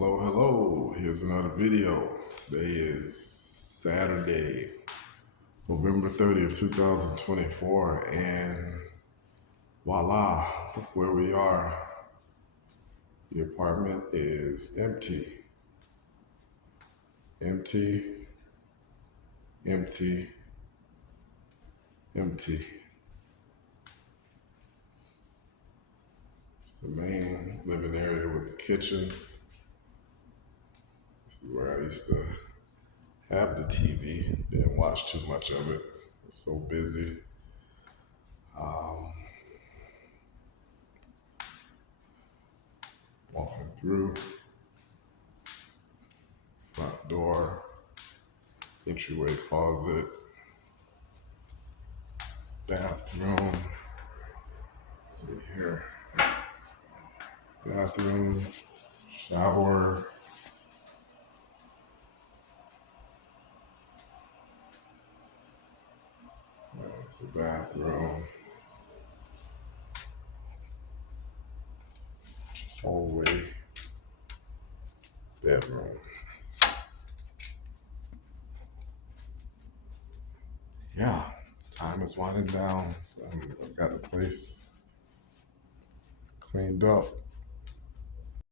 Hello, hello. Here's another video. Today is Saturday, November 30th, 2024, and voila, look where we are. The apartment is empty. Empty, empty, empty. It's the main living area with the kitchen. This is where I used to have the TV. Didn't watch too much of it. I was so busy. Walking through, front door, entryway closet, bathroom. Let's see here. Bathroom, shower. That's the bathroom. Hallway, bedroom. Yeah, time is winding down. So I've got the place cleaned up.